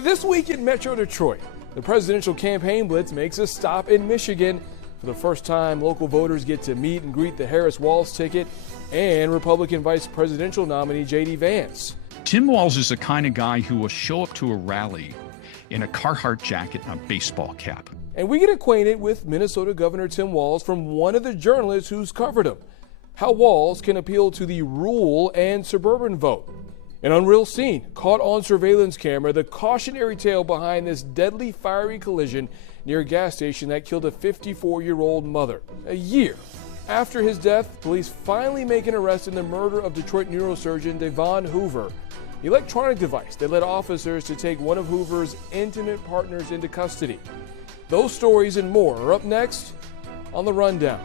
This week in Metro Detroit, the presidential campaign blitz makes a stop in Michigan. For the first time, local voters get to meet and greet the Harris-Walz ticket and Republican vice presidential nominee JD Vance. Tim Walz is the kind of guy who will show up to a rally in a Carhartt jacket and a baseball cap. And we get acquainted with Minnesota Governor Tim Walz from one of the journalists who's covered him. How Walz can appeal to the rural and suburban vote. An unreal scene caught on surveillance camera, the cautionary tale behind this deadly fiery collision near a gas station that killed a 54-year-old mother. A year after his death, police finally make an arrest in the murder of Detroit neurosurgeon Devon Hoover. The electronic device that led officers to take one of Hoover's intimate partners into custody. Those stories and more are up next on The Rundown.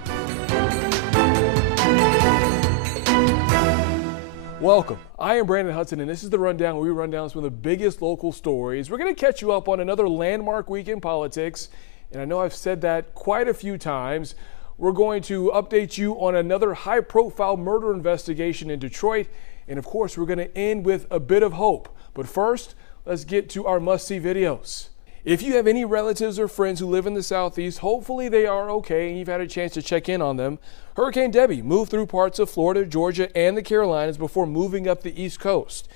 Welcome. I am Brandon Hudson, and this is The Rundown, where we run down some of the biggest local stories. We're going to catch you up on another landmark week in politics, and I know I've said that quite a few times. We're going to update you on another high-profile murder investigation in Detroit, and of course, we're going to end with a bit of hope. But first, let's get to our must-see videos. If you have any relatives or friends who live in the Southeast, hopefully they are okay and you've had a chance to check in on them. Hurricane Debby moved through parts of Florida, Georgia, and the Carolinas before moving up the East Coast.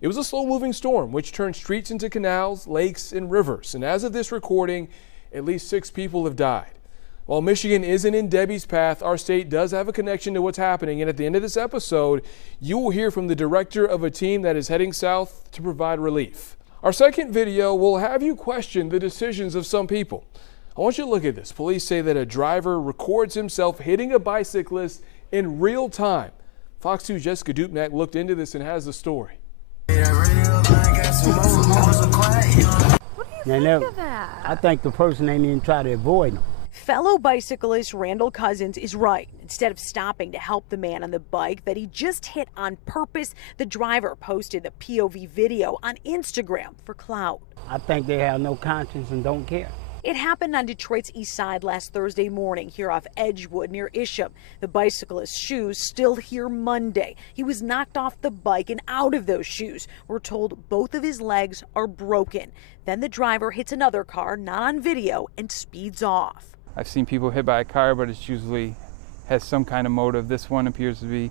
It was a slow-moving storm which turned streets into canals, lakes, and rivers. And as of this recording, at least 6 people have died. While Michigan isn't in Debby's path, our state does have a connection to what's happening. And at the end of this episode, you will hear from the director of a team that is heading south to provide relief. Our second video will have you question the decisions of some people. I want you to look at this. Police say that a driver records himself hitting a bicyclist in real time. Fox 2's Jessica Dupnack looked into this and has the story. What do you think of that? I think the person ain't even try to avoid him. Fellow bicyclist Randall Cousins is right. Instead of stopping to help the man on the bike that he just hit on purpose, the driver posted the POV video on Instagram for clout. I think they have no conscience and don't care. It happened on Detroit's east side last Thursday morning here off Edgewood near Isham. The bicyclist's shoes still here Monday. He was knocked off the bike and out of those shoes. We're told both of his legs are broken. Then the driver hits another car, not on video, and speeds off. I've seen people hit by a car, but it's usually has some kind of motive. This one appears to be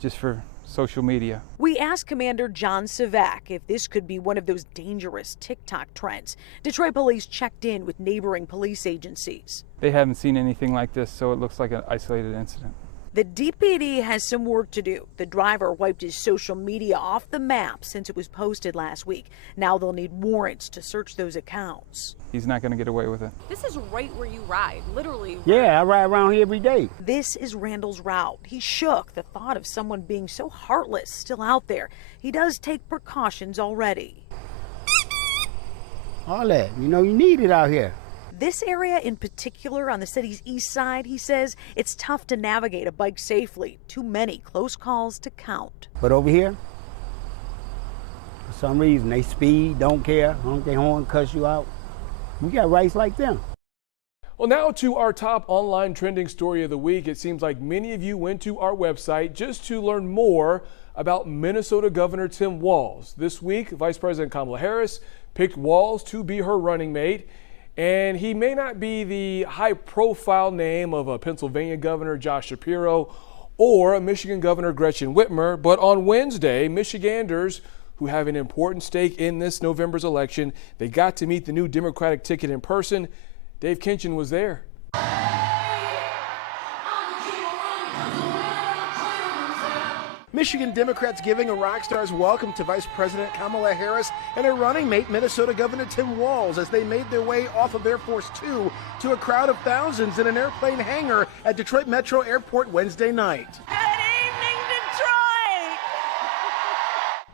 just for social media. We asked Commander John Savak if this could be one of those dangerous TikTok trends. Detroit police checked in with neighboring police agencies. They haven't seen anything like this, so it looks like an isolated incident. The DPD has some work to do. The driver wiped his social media off the map since it was posted last week. Now they'll need warrants to search those accounts. He's not going to get away with it. This is right where you ride, literally. Yeah, I ride around here every day. This is Randall's route. He's shook. The thought of someone being so heartless still out there. He does take precautions already. All that, you need it out here. This area in particular on the city's east side, he says, it's tough to navigate a bike safely. Too many close calls to count. But over here, for some reason, they speed, don't care, honk their horn, cuss you out. We got rights like them. Well, now to our top online trending story of the week. It seems like many of you went to our website just to learn more about Minnesota Governor Tim Walz. This week, Vice President Kamala Harris picked Walz to be her running mate. And he may not be the high-profile name of a Pennsylvania Governor Josh Shapiro or a Michigan Governor Gretchen Whitmer, but on Wednesday, Michiganders who have an important stake in this November's election, they got to meet the new Democratic ticket in person. Dave Kinchin was there. Michigan Democrats giving a rock star's welcome to Vice President Kamala Harris and her running mate, Minnesota Governor Tim Walz, as they made their way off of Air Force 2 to a crowd of thousands in an airplane hangar at Detroit Metro Airport Wednesday night. Good evening, Detroit!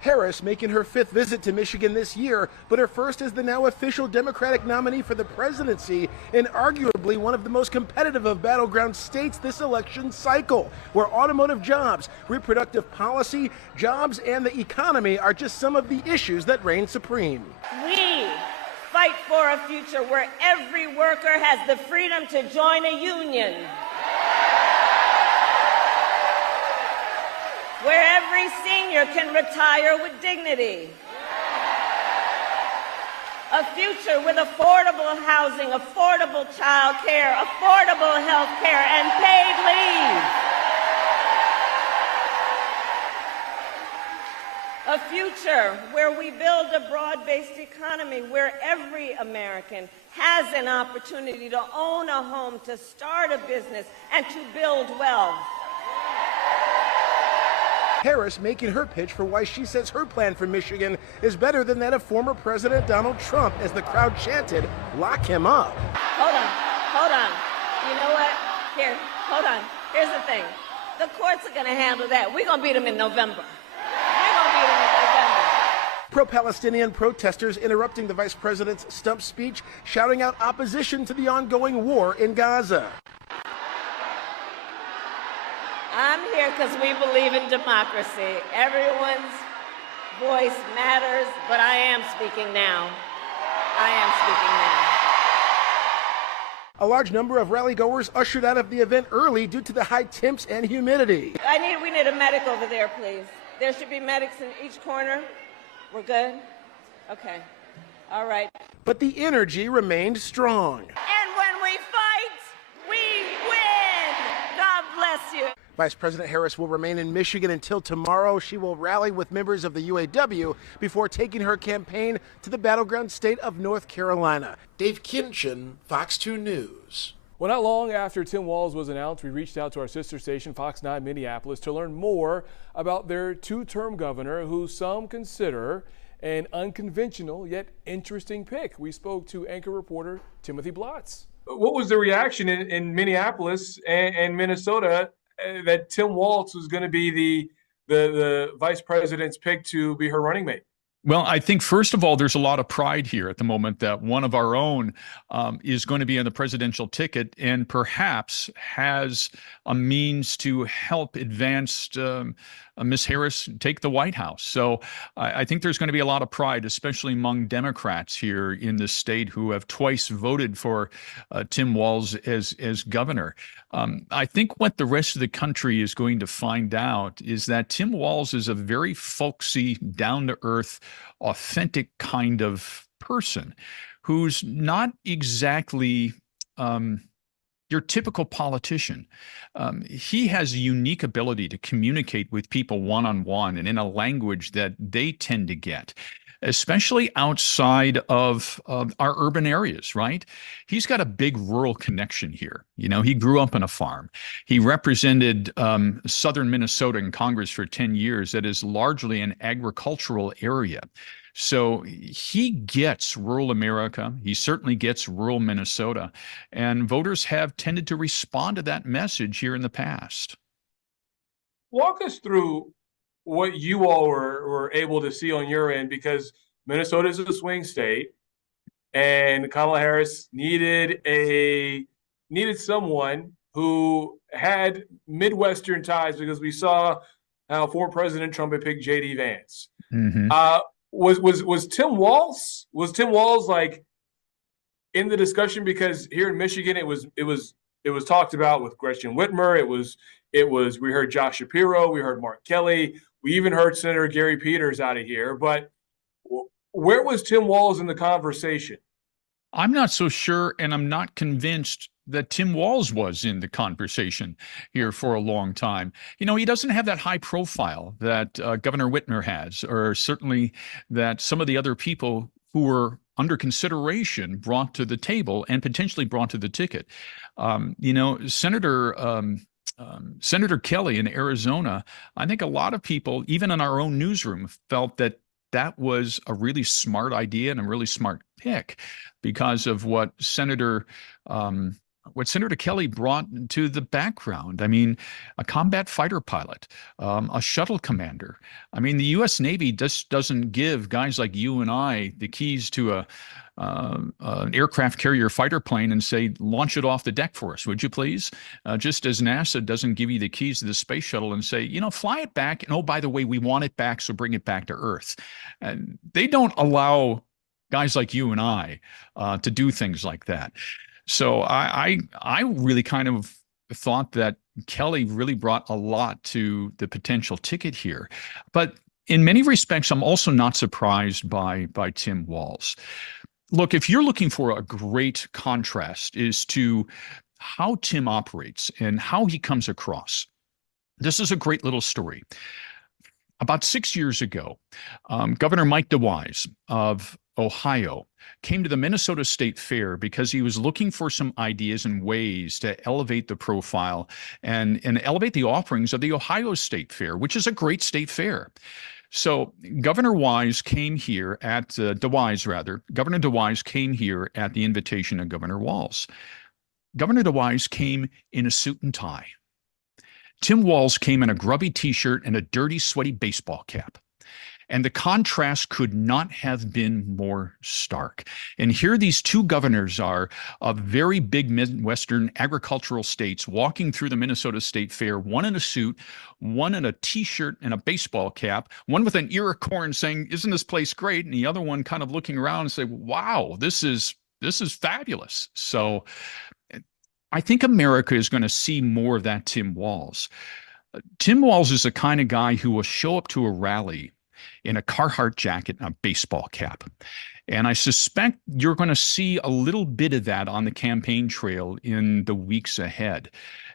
Harris making her 5th visit to Michigan this year, but her first as the now official Democratic nominee for the presidency in arguably one of the most competitive of battleground states this election cycle, where automotive jobs, reproductive policy, jobs, and the economy are just some of the issues that reign supreme. We fight for a future where every worker has the freedom to join a union, where every senior can retire with dignity, A future with affordable housing, affordable child care, affordable health care, and paid leave. A future where we build a broad-based economy where every American has an opportunity to own a home, to start a business, and to build wealth. Harris making her pitch for why she says her plan for Michigan is better than that of former President Donald Trump as the crowd chanted, "Lock him up." Hold on. You know what? Here, hold on. Here's the thing. The courts are going to handle that. We're going to beat them in November. Pro-Palestinian protesters interrupting the vice president's stump speech, shouting out opposition to the ongoing war in Gaza. I'm here because we believe in democracy. Everyone's voice matters, but I am speaking now. A large number of rally-goers ushered out of the event early due to the high temps and humidity. We need a medic over there, please. There should be medics in each corner. We're good? Okay. All right. But the energy remained strong. And when we fight, we win! God bless you. Vice President Harris will remain in Michigan until tomorrow. She will rally with members of the UAW before taking her campaign to the battleground state of North Carolina. Dave Kinchin, Fox 2 News. Well, not long after Tim Walz was announced, we reached out to our sister station, Fox 9 Minneapolis, to learn more about their two-term governor, who some consider an unconventional yet interesting pick. We spoke to anchor reporter Timothy Blotz. What was the reaction in Minneapolis and Minnesota that Tim Walz was going to be the vice president's pick to be her running mate? Well, I think, first of all, there's a lot of pride here at the moment that one of our own is going to be on the presidential ticket and perhaps has a means to help advance Ms. Harris take the White House. So I think there's going to be a lot of pride, especially among Democrats here in this state who have twice voted for Tim Walz as governor. I think what the rest of the country is going to find out is that Tim Walz is a very folksy, down-to-earth, authentic kind of person who's not exactly your typical politician. He has a unique ability to communicate with people one-on-one and in a language that they tend to get, especially outside of our urban areas, right? He's got a big rural connection here. You know, he grew up on a farm. He represented southern Minnesota in Congress for 10 years. That is largely an agricultural area. So he gets rural America. He certainly gets rural Minnesota. And voters have tended to respond to that message here in the past. Walk us through what you all were able to see on your end, because Minnesota is a swing state and Kamala Harris needed someone who had Midwestern ties, because we saw how former President Trump had picked JD Vance. Mm-hmm. Was Tim Walz like in the discussion? Because here in Michigan it was talked about with Gretchen Whitmer. It was we heard Josh Shapiro, we heard Mark Kelly, we even heard Senator Gary Peters out of here. But where was Tim Walz in the conversation? I'm not so sure, and I'm not convinced that Tim Walz was in the conversation here for a long time. You know, he doesn't have that high profile that Governor Whitmer has, or certainly that some of the other people who were under consideration brought to the table and potentially brought to the ticket. You know, Senator Kelly in Arizona, I think a lot of people, even in our own newsroom, felt that that was a really smart idea and a really smart pick because of what Senator Kelly brought to the background. I mean, a combat fighter pilot, a shuttle commander. I mean, the U.S. Navy just doesn't give guys like you and I the keys to an aircraft carrier fighter plane and say, launch it off the deck for us, would you please? Just as NASA doesn't give you the keys to the space shuttle and say, you know, fly it back. And oh, by the way, we want it back, so bring it back to Earth. And they don't allow guys like you and I to do things like that. So I really kind of thought that Kelly really brought a lot to the potential ticket here. But in many respects, I'm also not surprised by Tim Walz. Look, if you're looking for a great contrast is to how Tim operates and how he comes across, this is a great little story. About 6 years ago, Governor Mike DeWine of Ohio came to the Minnesota State Fair because he was looking for some ideas and ways to elevate the profile and elevate the offerings of the Ohio State Fair, which is a great state fair. So Governor DeWine came here at Governor DeWine came here at the invitation of Governor Walz. Governor DeWine came in a suit and tie. Tim Walz came in a grubby t-shirt and a dirty, sweaty baseball cap. And the contrast could not have been more stark. And here these two governors are of very big Midwestern agricultural states walking through the Minnesota State Fair, one in a suit, one in a t-shirt and a baseball cap, one with an ear of corn saying, "Isn't this place great?" And the other one kind of looking around and say, "Wow, this is fabulous." So I think America is going to see more of that Tim Walz. Tim Walz is the kind of guy who will show up to a rally in a Carhartt jacket and a baseball cap. And I suspect you're going to see a little bit of that on the campaign trail in the weeks ahead.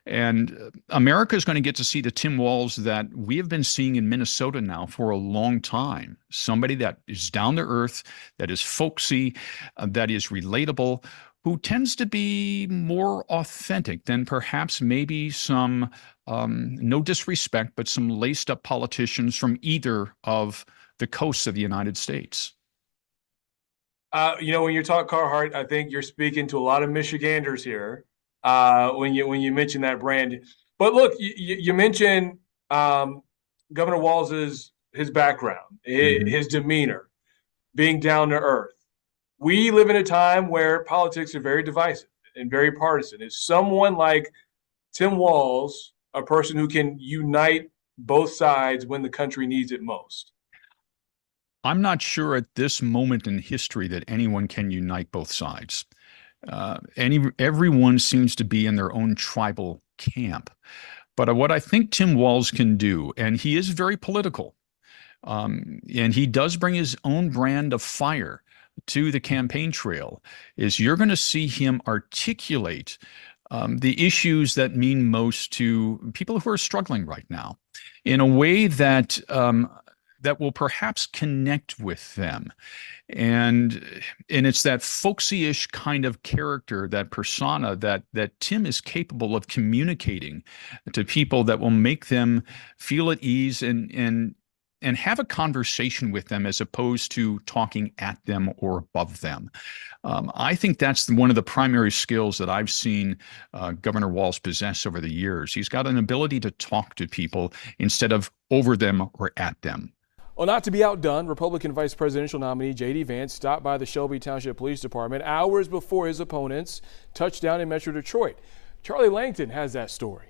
And America is going to get to see the Tim Walz that we have been seeing in Minnesota now for a long time. Somebody that is down to earth, that is folksy, that is relatable, who tends to be more authentic than perhaps maybe some, no disrespect, but some laced up politicians from either of the coasts of the United States. When you talk Carhartt, I think you're speaking to a lot of Michiganders here when you mention that brand. But look, you mentioned Governor Walz's his background, his demeanor, being down to earth. We live in a time where politics are very divisive and very partisan. Is someone like Tim Walz a person who can unite both sides when the country needs it most? I'm not sure at this moment in history that anyone can unite both sides. Everyone seems to be in their own tribal camp. But what I think Tim Walz can do, and he is very political, and he does bring his own brand of fire to the campaign trail, is you're going to see him articulate the issues that mean most to people who are struggling right now in a way that that will perhaps connect with them. And it's that folksy-ish kind of character, that persona that Tim is capable of communicating to people that will make them feel at ease and have a conversation with them as opposed to talking at them or above them. I think that's one of the primary skills that I've seen Governor Walz possess over the years. He's got an ability to talk to people instead of over them or at them. Well, not to be outdone, Republican vice presidential nominee JD Vance stopped by the Shelby Township Police Department hours before his opponents touched down in Metro Detroit. Charlie Langton has that story.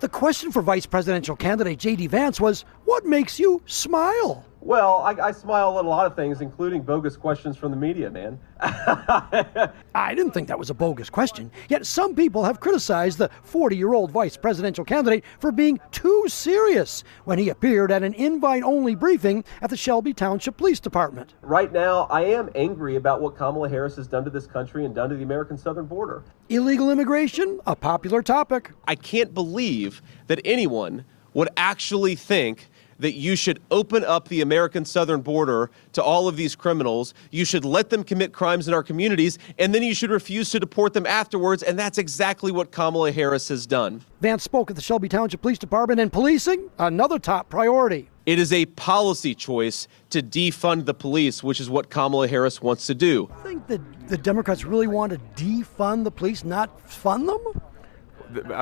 The question for vice presidential candidate JD Vance was, what makes you smile? Well, I smile at a lot of things, including bogus questions from the media, man. I didn't think that was a bogus question, yet some people have criticized the 40-year-old vice presidential candidate for being too serious when he appeared at an invite-only briefing at the Shelby Township Police Department. Right now, I am angry about what Kamala Harris has done to this country and done to the American southern border. Illegal immigration, a popular topic. I can't believe that anyone would actually think that you should open up the American southern border to all of these criminals. You should let them commit crimes in our communities, and then you should refuse to deport them afterwards, and that's exactly what Kamala Harris has done. Vance spoke at the Shelby Township Police Department, and policing, another top priority. It is a policy choice to defund the police, which is what Kamala Harris wants to do. I think that the Democrats really want to defund the police, not fund them?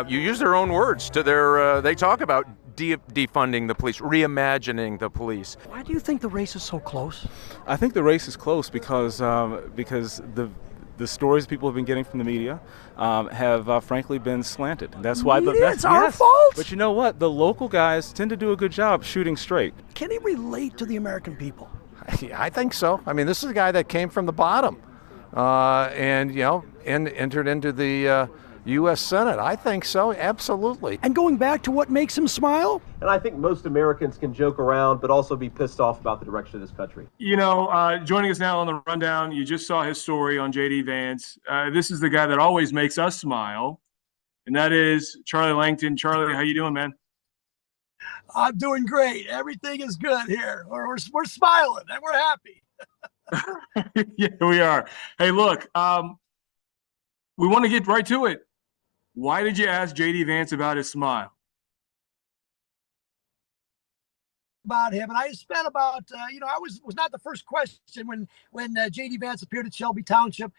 You use their own words to their, they talk about defunding the police, reimagining the police. Why do you think the race is so close? I think the race is close because the stories people have been getting from the media have frankly been slanted. That's why it's our fault. But you know what? The local guys tend to do a good job shooting straight. Can he relate to the American people? I think so. I mean, this is a guy that came from the bottom, and entered into the U.S. Senate. I think so, absolutely. And going back to what makes him smile? And I think most Americans can joke around, but also be pissed off about the direction of this country. You know, joining us now on the rundown, you just saw his story on JD Vance. This is the guy that always makes us smile, and that is Charlie Langton. Charlie, how you doing, man? I'm doing great. Everything is good here. We're smiling and we're happy. Yeah, we are. Hey, look, we want to get right to it. Why did you ask JD Vance about his smile? About him, and I spent about I was not the first question when JD Vance appeared at Shelby Township.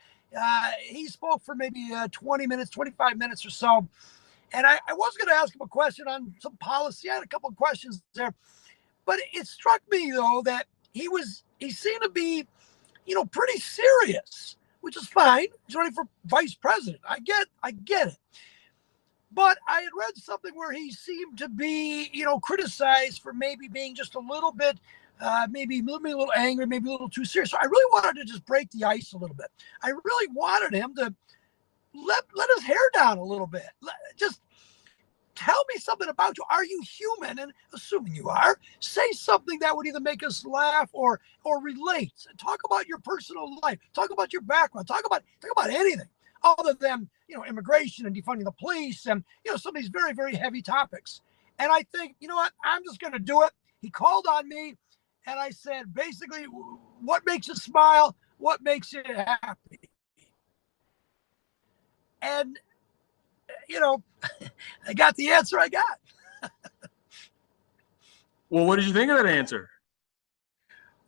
He spoke for maybe 20 minutes, 25 minutes or so, and I was going to ask him a question on some policy. I had a couple of questions there, but it struck me though that he seemed to be pretty serious, which is fine. He's running for vice president. I get it. But I had read something where he seemed to be, criticized for maybe being just a little bit, maybe a little angry, maybe a little too serious. So I really wanted to just break the ice a little bit. I really wanted him to let his hair down a little bit. Just tell me something about you. Are you human? And assuming you are, say something that would either make us laugh or relate. Talk about your personal life. Talk about your background. Talk about anything other than immigration and defunding the police and some of these very, very heavy topics. And I think, you know what, I'm just going to do it. He called on me, and I said, basically, what makes you smile? What makes you happy? And I got the answer I got. Well, what did you think of that answer?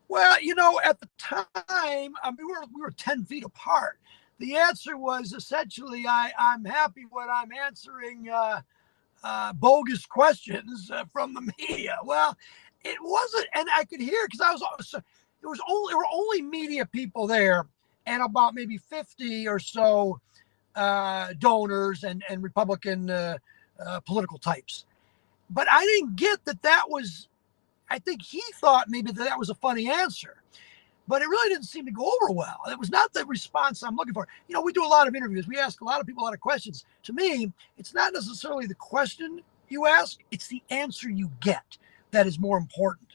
Well, at the time, we were 10 feet apart. The answer was essentially, I'm happy when I'm answering bogus questions from the media. Well, it wasn't, and I could hear because there were only media people there, and about maybe 50 or so donors and Republican political types. But I didn't get that was. I think he thought maybe that was a funny answer. But it really didn't seem to go over well. It was not the response I'm looking for. We do a lot of interviews. We ask a lot of people a lot of questions. To me, it's not necessarily the question you ask, it's the answer you get that is more important.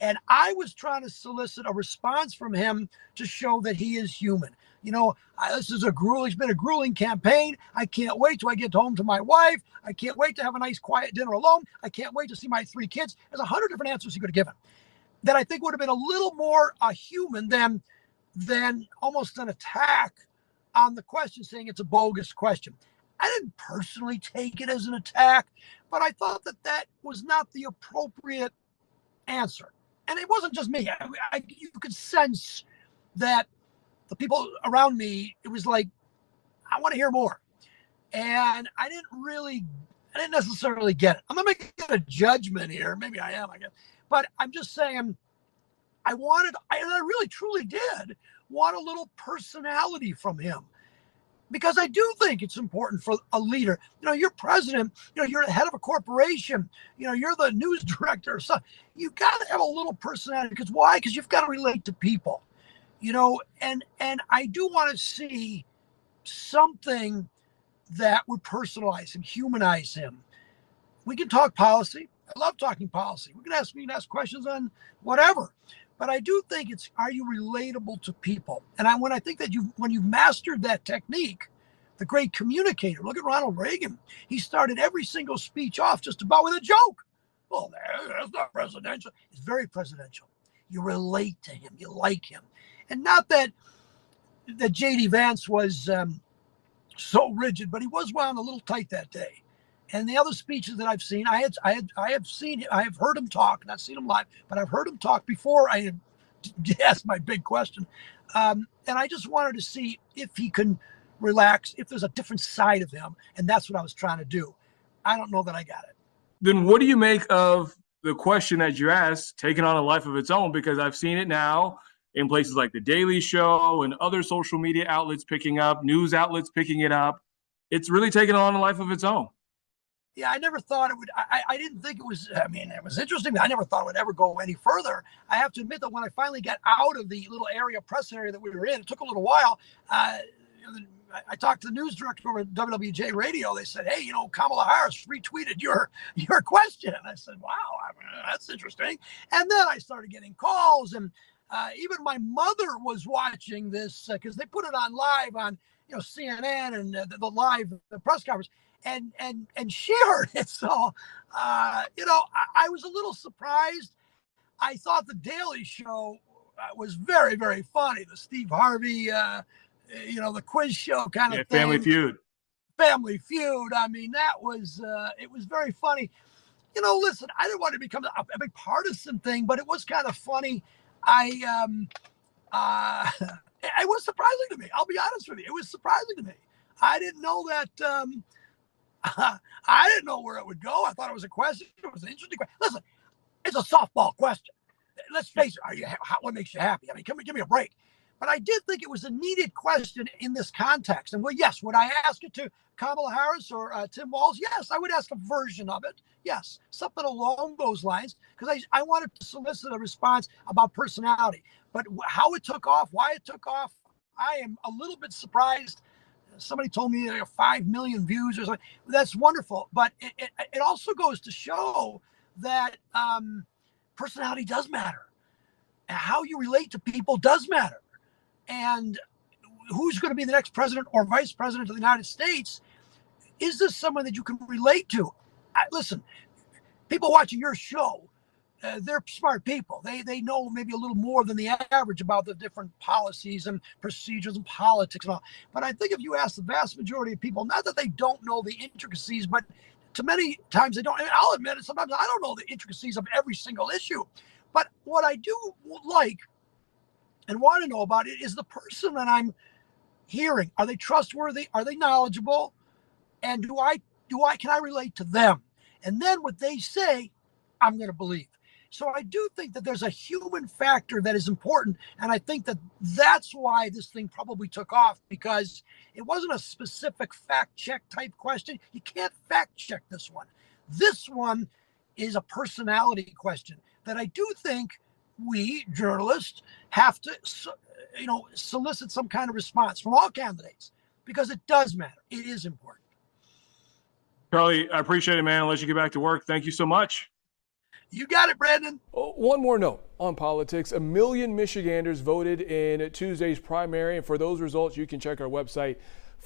And I was trying to solicit a response from him to show that he is human. This is it's been a grueling campaign. I can't wait till I get home to my wife. I can't wait to have a nice quiet dinner alone. I can't wait to see my 3 kids. There's 100 different answers he could have given that I think would have been a little more human than almost an attack on the question, saying it's a bogus question. I didn't personally take it as an attack, but I thought that was not the appropriate answer. And it wasn't just me. You could sense that the people around me, it was like, I want to hear more. And I didn't necessarily get it. I'm not making a judgment here. Maybe I am, I guess. But I'm just saying, I really truly did want a little personality from him, because I do think it's important for a leader. You're president, you're the head of a corporation, you're the news director or something. You got to have a little personality. Because why? Because you've got to relate to people, and I do want to see something that would personalize him, humanize him. We can talk policy. I love talking policy. We can ask questions on whatever, but I do think are you relatable to people? And when I think that when you've mastered that technique, the great communicator, look at Ronald Reagan. He started every single speech off just about with a joke. Well, that's not presidential. It's very presidential. You relate to him. You like him. And not that JD Vance was so rigid, but he was wound a little tight that day. And the other speeches that I've seen, I have heard him talk, not seen him live, but I've heard him talk before I had asked my big question. And I just wanted to see if he can relax, if there's a different side of him. And that's what I was trying to do. I don't know that I got it. Then what do you make of the question that you asked taking on a life of its own? Because I've seen it now in places like The Daily Show and other social media outlets picking up, news outlets picking it up. It's really taken on a life of its own. Yeah, I never thought it would. I didn't think it was. I mean, it was interesting, but I never thought it would ever go any further. I have to admit that when I finally got out of the little press area that we were in, it took a little while. I talked to the news director over at WWJ Radio. They said, hey, Kamala Harris retweeted your question. I said, wow, that's interesting. And then I started getting calls, and even my mother was watching this because they put it on live on CNN and the live press conference, and she heard it. So I was a little surprised. I thought the Daily Show was very, very funny. The Steve Harvey, the quiz show kind of thing. Family Feud. Family Feud. I mean, that was it was very funny. Listen, I didn't want to become a big partisan thing, but it was kind of funny. It was surprising to me. I'll be honest with you. It was surprising to me. I didn't know that. I didn't know where it would go. I thought it was a question. It was an interesting question. Listen, it's a softball question. Let's face it. What makes you happy? I mean, give me a break. But I did think it was a needed question in this context. And yes, would I ask it to Kamala Harris or Tim Walz? Yes, I would ask a version of it. Yes, something along those lines, because I wanted to solicit a response about personality. But how it took off, why it took off, I am a little bit surprised. Somebody told me 5 million views or something. That's wonderful. But it also goes to show that personality does matter. How you relate to people does matter. And who's going to be the next president or vice president of the United States? Is this someone that you can relate to? Listen, people watching your show, they're smart people. They know maybe a little more than the average about the different policies and procedures and politics and all. But I think if you ask the vast majority of people, not that they don't know the intricacies, but too many times they don't. And I'll admit it, sometimes I don't know the intricacies of every single issue. But what I do like and want to know about it is the person that I'm hearing. Are they trustworthy? Are they knowledgeable? And can I relate to them? And then what they say, I'm going to believe. So I do think that there's a human factor that is important. And I think that that's why this thing probably took off, because it wasn't a specific fact check type question. You can't fact check this one. This one is a personality question that I do think we journalists have to, solicit some kind of response from all candidates, because it does matter. It is important. Charlie, I appreciate it, man. I'll let you get back to work. Thank you so much. You got it, Brandon. One more note on politics. 1 million Michiganders voted in Tuesday's primary, and for those results, you can check our website,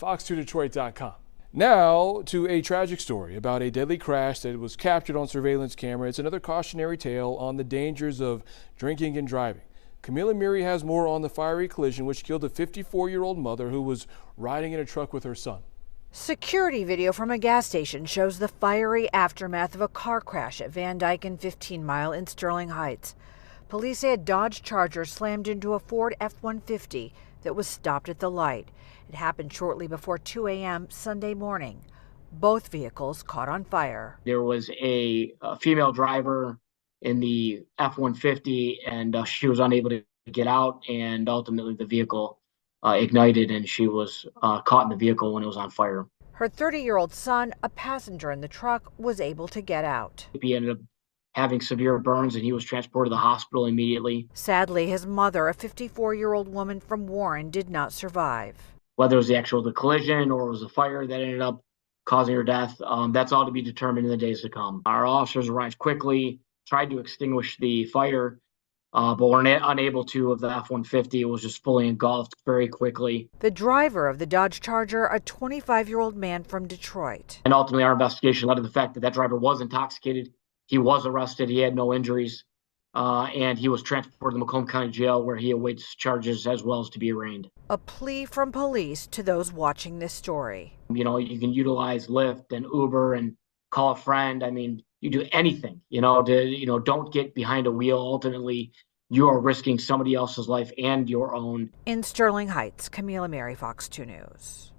fox2detroit.com. Now to a tragic story about a deadly crash that was captured on surveillance camera. It's another cautionary tale on the dangers of drinking and driving. Camila Miri has more on the fiery collision which killed a 54-year-old mother who was riding in a truck with her son. Security video from a gas station shows the fiery aftermath of a car crash at Van Dyke and 15 Mile in Sterling Heights. Police say a Dodge Charger slammed into a Ford F-150 that was stopped at the light. It happened shortly before 2 a.m. Sunday morning. Both vehicles caught on fire. There was a female driver in the F-150, and she was unable to get out, and ultimately the vehicle ignited, and she was caught in the vehicle when it was on fire. Her 30-year-old son, a passenger in the truck, was able to get out. He ended up having severe burns, and he was transported to the hospital immediately. Sadly, his mother, a 54-year-old woman from Warren, did not survive. Whether it was the collision or it was a fire that ended up causing her death, that's all to be determined in the days to come. Our officers arrived quickly, tried to extinguish the fire, but were unable to of the F-150. It was just fully engulfed very quickly. The driver of the Dodge Charger, a 25-year-old man from Detroit. And ultimately, our investigation led to the fact that that driver was intoxicated. He was arrested. He had no injuries. And he was transported to Macomb County Jail, where he awaits charges as well as to be arraigned. A plea from police to those watching this story. You can utilize Lyft and Uber and call a friend. I mean, you do anything, don't get behind a wheel. Ultimately, you are risking somebody else's life and your own. In Sterling Heights, Camila Mary, Fox 2 News.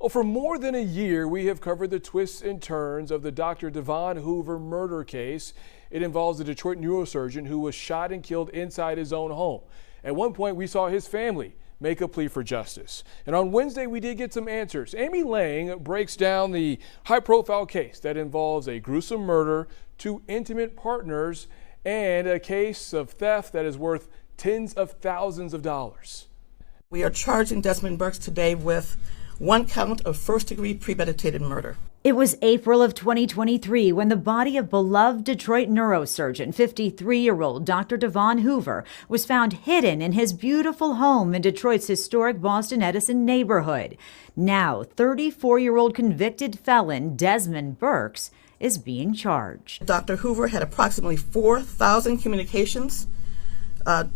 Well, for more than a year, we have covered the twists and turns of the Dr. Devon Hoover murder case. It involves a Detroit neurosurgeon who was shot and killed inside his own home. At one point, we saw his family make a plea for justice. And on Wednesday, we did get some answers. Amy Lang breaks down the high-profile case that involves a gruesome murder, 2 intimate partners, and a case of theft that is worth tens of thousands of dollars. We are charging Desmond Burks today with 1 count of first-degree premeditated murder. It was April of 2023 when the body of beloved Detroit neurosurgeon, 53-year-old Dr. Devon Hoover, was found hidden in his beautiful home in Detroit's historic Boston Edison neighborhood. Now, 34-year-old convicted felon Desmond Burks is being charged. Dr. Hoover had approximately 4,000 communications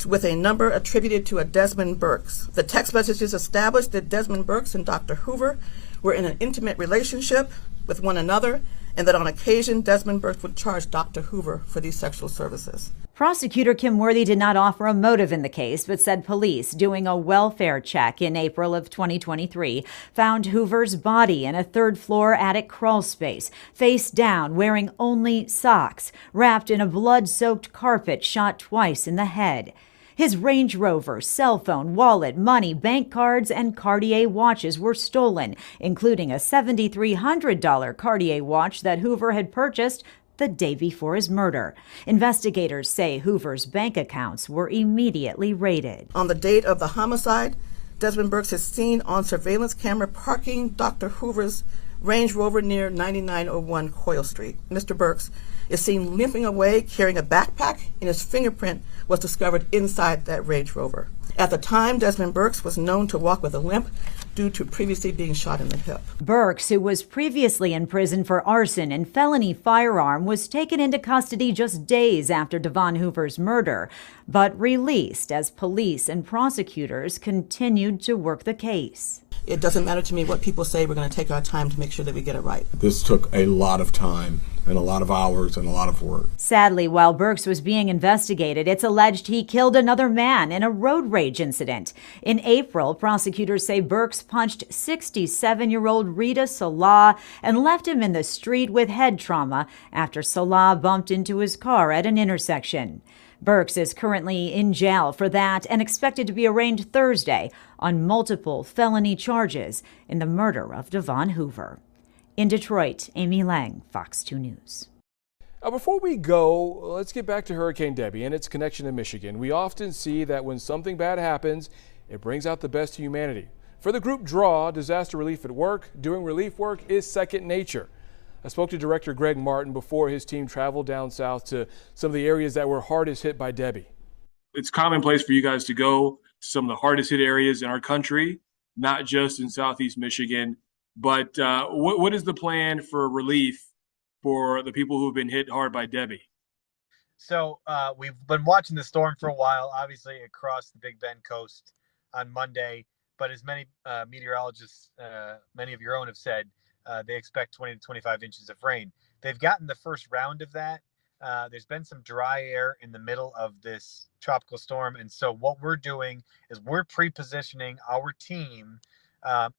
with a number attributed to a Desmond Burks. The text messages established that Desmond Burks and Dr. Hoover were in an intimate relationship with one another, and that on occasion Desmond Burks would charge Dr. Hoover for these sexual services. Prosecutor Kim Worthy did not offer a motive in the case, but said police, doing a welfare check in April of 2023, found Hoover's body in a third-floor attic crawl space, face down, wearing only socks, wrapped in a blood-soaked carpet, shot twice in the head. His Range Rover, cell phone, wallet, money, bank cards, and Cartier watches were stolen, including a $7,300 Cartier watch that Hoover had purchased the day before his murder. Investigators say Hoover's bank accounts were immediately raided. On the date of the homicide, Desmond Burks is seen on surveillance camera parking Dr. Hoover's Range Rover near 9901 Coyle Street. Mr. Burks is seen limping away carrying a backpack, and his fingerprint was discovered inside that Range Rover. At the time, Desmond Burks was known to walk with a limp due to previously being shot in the hip. Burks, who was previously in prison for arson and felony firearm, was taken into custody just days after Devon Hoover's murder, but released as police and prosecutors continued to work the case. It doesn't matter to me what people say. We're going to take our time to make sure that we get it right. This took a lot of time and a lot of hours and a lot of work. Sadly, while Burks was being investigated, it's alleged he killed another man in a road rage incident. In April, prosecutors say Burks punched 67-year-old Rita Salah and left him in the street with head trauma after Salah bumped into his car at an intersection. Burks is currently in jail for that and expected to be arraigned Thursday on multiple felony charges in the murder of Devon Hoover. In Detroit, Amy Lang, Fox 2 News. Before we go, let's get back to Hurricane Debby and its connection to Michigan. We often see that when something bad happens, it brings out the best of humanity. For the group DRAW, disaster relief at work, doing relief work is second nature. I spoke to Director Greg Martin before his team traveled down south to some of the areas that were hardest hit by Debby. It's commonplace for you guys to go to some of the hardest hit areas in our country, not just in Southeast Michigan. But what is the plan for relief for the people who have been hit hard by Debby? So we've been watching the storm for a while, obviously across the Big Bend coast on Monday. But as many meteorologists, many of your own have said, they expect 20 to 25 inches of rain. They've gotten the first round of that. There's been some dry air in the middle of this tropical storm. And so what we're doing is we're pre-positioning our team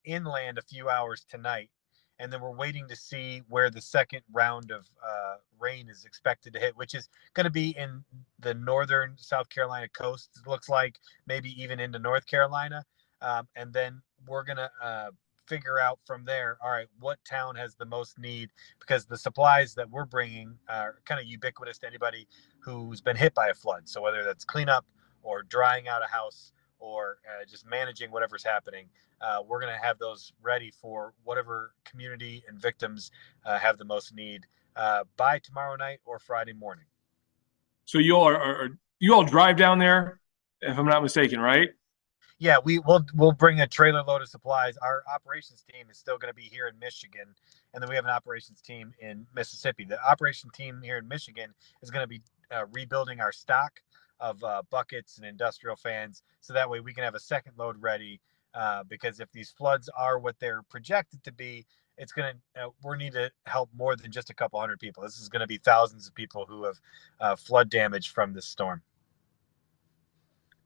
inland a few hours tonight. And then we're waiting to see where the second round of rain is expected to hit, which is going to be in the northern South Carolina coast. It looks like maybe even into North Carolina. And then we're going to figure out from there, all right, what town has the most need, because the supplies that we're bringing are kind of ubiquitous to anybody who's been hit by a flood. So whether that's cleanup or drying out a house or just managing whatever's happening, we're going to have those ready for whatever community and victims have the most need by tomorrow night or Friday morning. So you all drive down there, if I'm not mistaken, right? Yeah, we'll bring a trailer load of supplies. Our operations team is still going to be here in Michigan, and then we have an operations team in Mississippi. The operation team here in Michigan is going to be rebuilding our stock of buckets and industrial fans, so that way we can have a second load ready. Because if these floods are what they're projected to be, it's going to we need to help more than just a couple hundred people. This is going to be thousands of people who have flood damage from this storm.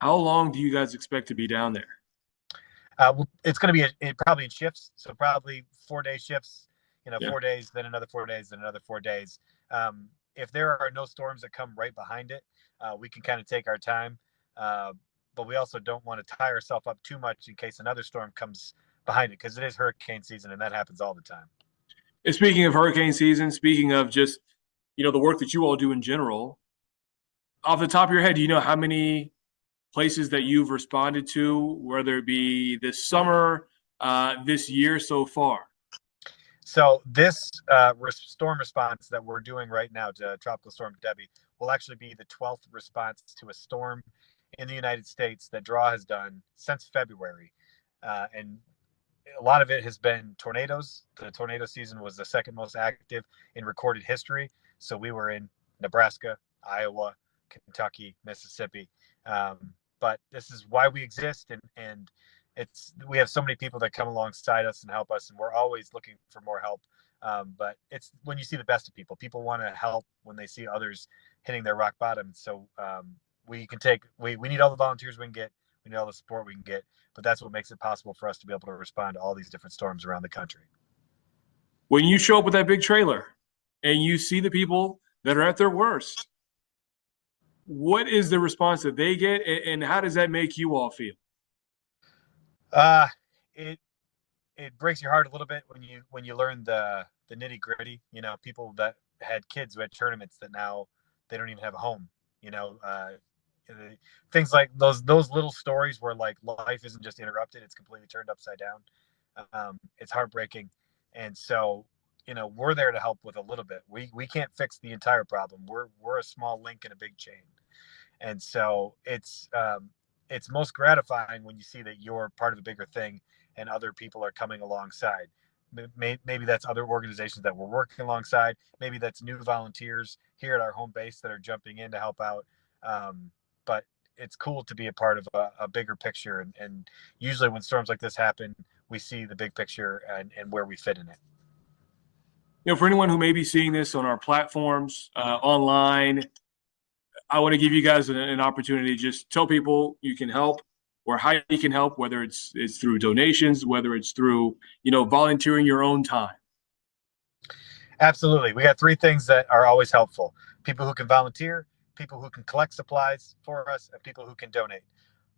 How long do you guys expect to be down there? It's going to be probably in shifts, so probably 4-day shifts. 4 days, then another 4 days, then another 4 days. If there are no storms that come right behind it, we can kind of take our time. But we also don't want to tie ourselves up too much in case another storm comes behind it, because it is hurricane season and that happens all the time. And speaking of hurricane season, speaking of just, the work that you all do in general, off the top of your head, do you know how many places that you've responded to, whether it be this summer, this year so far? So this storm response that we're doing right now to Tropical Storm Debby will actually be the 12th response to a storm in the United States that DRAW has done since February. And a lot of it has been tornadoes. The tornado season was the second most active in recorded history. So we were in Nebraska, Iowa, Kentucky, Mississippi. But this is why we exist. And we have so many people that come alongside us and help us, and we're always looking for more help. But it's when you see the best of people want to help when they see others hitting their rock bottom. So we need all the volunteers we can get. We need all the support we can get. But that's what makes it possible for us to be able to respond to all these different storms around the country. When you show up with that big trailer and you see the people that are at their worst, what is the response that they get, and how does that make you all feel? It breaks your heart a little bit when you learn the nitty gritty. You know, people that had kids who had tournaments that now they don't even have a home. You know, things like those little stories where like life isn't just interrupted; it's completely turned upside down. It's heartbreaking, and so you know we're there to help with a little bit. We can't fix the entire problem. We're a small link in a big chain, and so it's most gratifying when you see that you're part of a bigger thing and other people are coming alongside. Maybe that's other organizations that we're working alongside. Maybe that's new volunteers here at our home base that are jumping in to help out. But it's cool to be a part of a bigger picture. And usually when storms like this happen, we see the big picture and where we fit in it. You know, for anyone who may be seeing this on our platforms, online, I want to give you guys an opportunity to just tell people you can help or how you can help, whether it's through donations, whether it's through, you know, volunteering your own time. Absolutely. We got three things that are always helpful: people who can volunteer, people who can collect supplies for us, and people who can donate.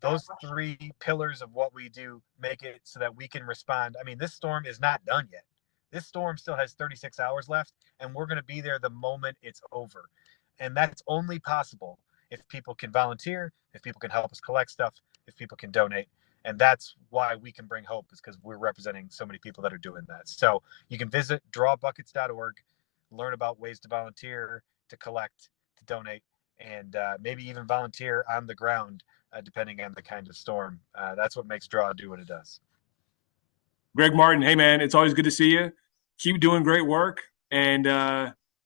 Those three pillars of what we do make it so that we can respond. I mean, this storm is not done yet. This storm still has 36 hours left, and we're going to be there the moment it's over. And that's only possible if people can volunteer, if people can help us collect stuff, if people can donate. And that's why we can bring hope, is because we're representing so many people that are doing that. So you can visit drawbuckets.org, learn about ways to volunteer, to collect, to donate, and maybe even volunteer on the ground, depending on the kind of storm. That's what makes Draw do what it does. Greg Martin, hey man, it's always good to see you. Keep doing great work, and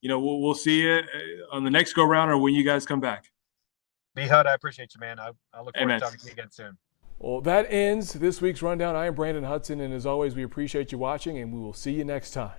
you know, we'll see you on the next go round or when you guys come back. B-Hud, I appreciate you, man. I look forward to talking to you again soon. Well, that ends this week's Rundown. I am Brandon Hudson, and as always, we appreciate you watching, and we will see you next time.